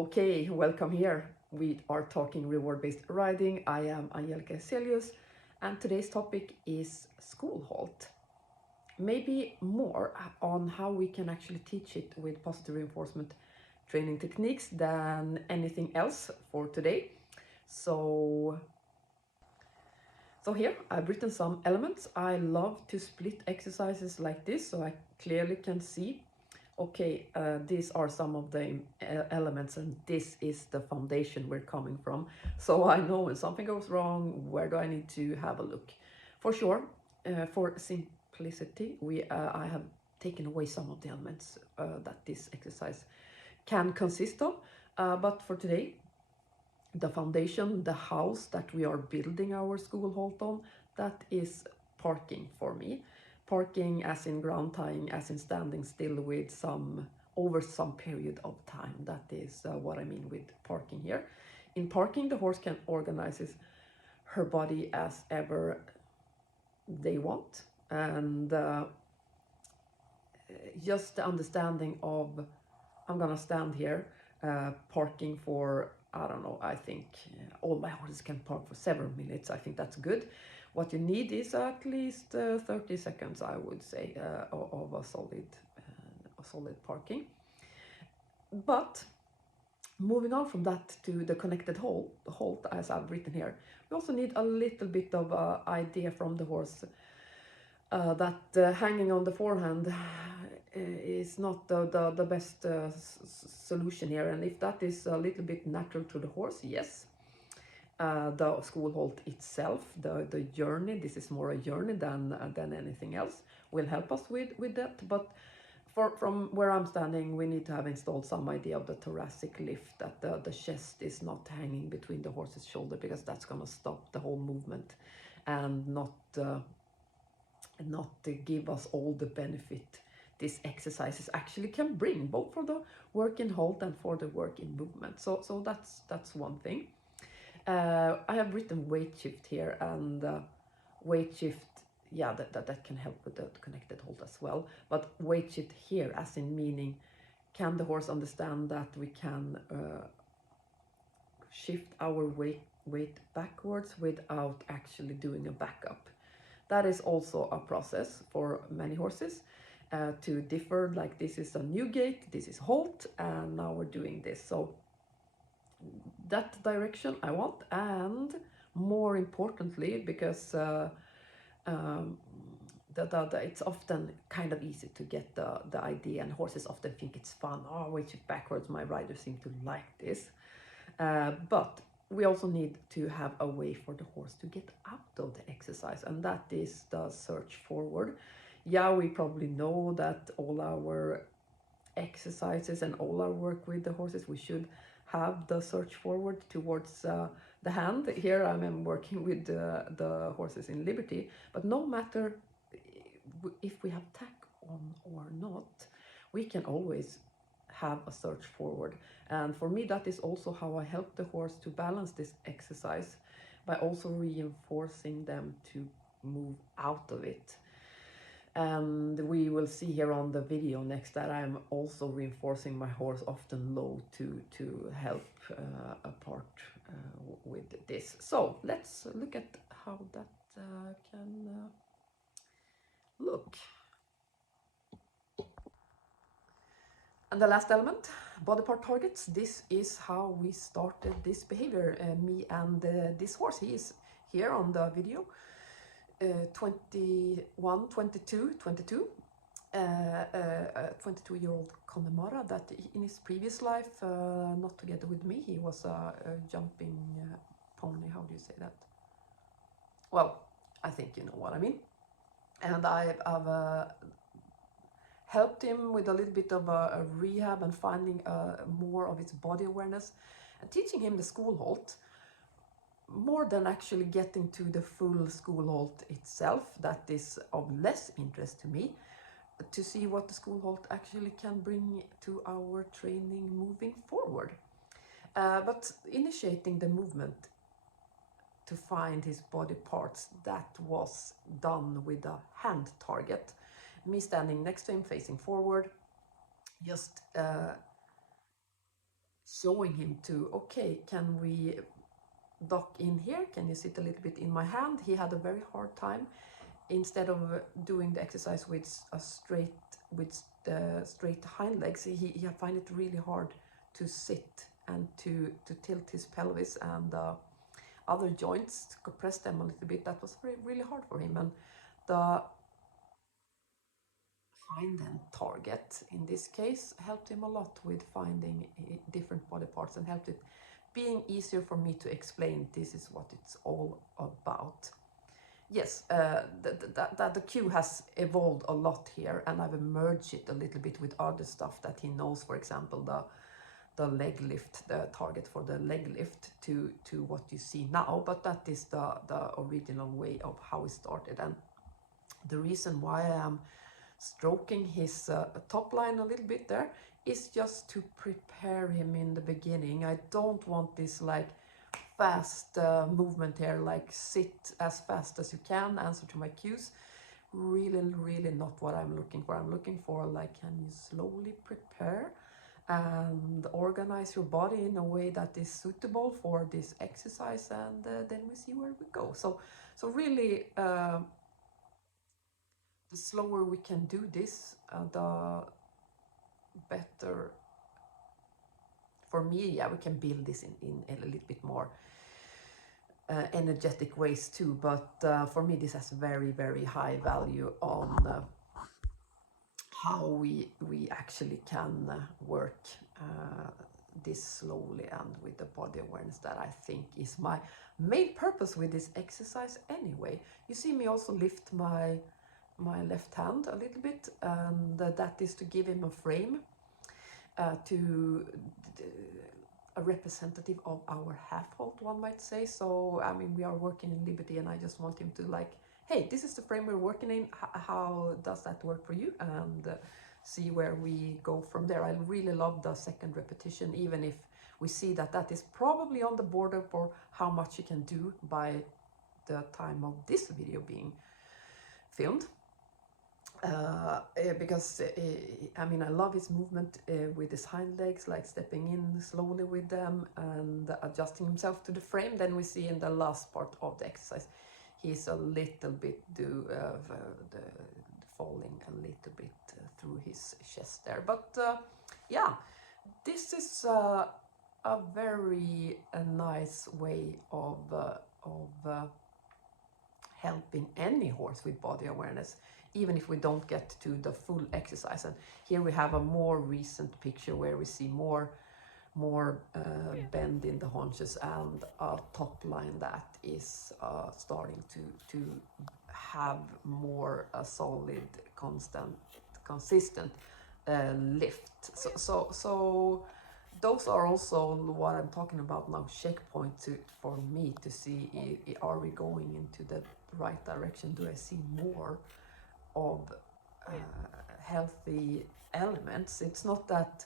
Okay, welcome here. We are talking reward-based riding. I am Angelica Celius, and today's topic is school halt. Maybe more on how we can actually teach it with positive reinforcement training techniques than anything else for today. So here I've written some elements. I love to split exercises like this so I clearly can see, okay, these are some of the elements and this is the foundation we're coming from. So I know when something goes wrong, where do I need to have a look? For sure, for simplicity, I have taken away some of the elements that this exercise can consist of. But for today, the foundation, the house that we are building our school halt on, that is parking for me. Parking as in ground tying, as in standing still with over some period of time. That is what I mean with parking here. In parking, the horse can organize her body as ever they want, and just the understanding of, I'm gonna stand here parking for, I don't know, I think all my horses can park for several minutes. I think that's good. What you need is at least 30 seconds, I would say, of a solid parking. But moving on from that to the connected halt, as I've written here, we also need a little bit of idea from the horse that hanging on the forehand is not the best solution here. And if that is a little bit natural to the horse, yes. The school halt itself, the journey, this is more a journey than anything else, will help us with that. But from where I'm standing, we need to have installed some idea of the thoracic lift, that the chest is not hanging between the horse's shoulder, because that's going to stop the whole movement and not give us all the benefit these exercises actually can bring, both for the work in halt and for the work in movement. So that's one thing. I have written weight shift here, and weight shift, yeah, that can help with the connected halt as well. But weight shift here, as in meaning, can the horse understand that we can shift our weight backwards without actually doing a backup? That is also a process for many horses to differ, like this is a new gait, this is halt, and now we're doing this. So that direction I want, and more importantly, because it's often kind of easy to get the idea, and horses often think it's fun. Oh, we shift backwards, my riders seem to like this. But we also need to have a way for the horse to get out of the exercise, and that is the search forward. Yeah, we probably know that all our exercises and all our work with the horses, we should have the search forward towards the hand. Here I'm working with the horses in Liberty, but no matter if we have tack on or not, we can always have a search forward. And for me, that is also how I help the horse to balance this exercise, by also reinforcing them to move out of it. And we will see here on the video next that I'm also reinforcing my horse often low to help apart with this. So let's look at how that can look. And the last element, body part targets. This is how we started this behavior, me and this horse. He is here on the video, 21, 22, 22. A 22-year-old Connemara that in his previous life, not together with me, he was a jumping pony. How do you say that? Well, I think you know what I mean. And I've helped him with a little bit of a rehab and finding more of his body awareness, and teaching him the school halt, more than actually getting to the full school halt itself. That is of less interest to me, to see what the school halt actually can bring to our training moving forward. But initiating the movement to find his body parts, that was done with a hand target. Me standing next to him, facing forward, just showing him to, okay, can we dock in here? Can you sit a little bit in my hand? He had a very hard time. Instead of doing the exercise with the straight hind legs, he find it really hard to sit and to tilt his pelvis and other joints, to compress them a little bit. That was really hard for him. And the hind end target in this case helped him a lot with finding different body parts, and helped it being easier for me to explain this is what it's all about. Yes, the cue has evolved a lot here, and I've merged it a little bit with other stuff that he knows. For example, the leg lift, the target for the leg lift to what you see now. But that is the original way of how it started. And the reason why I am stroking his top line a little bit there is just to prepare him in the beginning. I don't want this like fast movement here, like sit as fast as you can, answer to my cues. Really not what I'm looking for. I'm looking for like, can you slowly prepare and organize your body in a way that is suitable for this exercise, and then we see where we go. So really, the slower we can do this, the better for me. Yeah, we can build this in a little bit more energetic ways too, but for me this has very high value on how we actually can work this slowly and with the body awareness, that I think is my main purpose with this exercise anyway. You see me also lift my left hand a little bit, and that is to give him a frame, to a representative of our half halt, one might say. So I mean, we are working in liberty, and I just want him to like, hey, this is the frame we're working in. How does that work for you? And see where we go from there. I really love the second repetition, even if we see that that is probably on the border for how much you can do by the time of this video being filmed. Because I mean, I love his movement with his hind legs, like stepping in slowly with them and adjusting himself to the frame. Then we see in the last part of the exercise, he's a little bit falling a little bit through his chest there. But yeah, this is a very nice way of helping any horse with body awareness, even if we don't get to the full exercise. And here we have a more recent picture where we see more bend in the haunches and a top line that is starting to have more solid, consistent lift. So those are also what I'm talking about now, checkpoints for me to see, are we going into the right direction? Do I see more of healthy elements? It's not that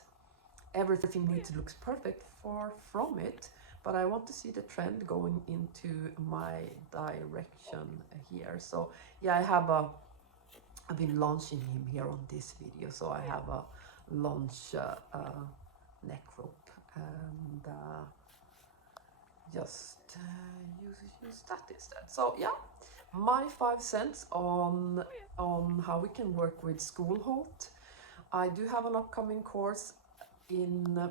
everything needs to look perfect, far from it, but I want to see the trend going into my direction here. So yeah, I've been launching him here on this video, so I have a launch neck rope, and just use that instead. So yeah, my 5 cents on how we can work with school halt. I do have an upcoming course in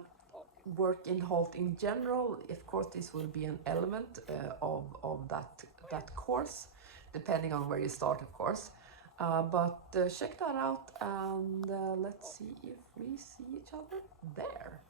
work in halt in general. Of course, this will be an element of that course, depending on where you start, of course. But check that out, and let's see if we see each other there.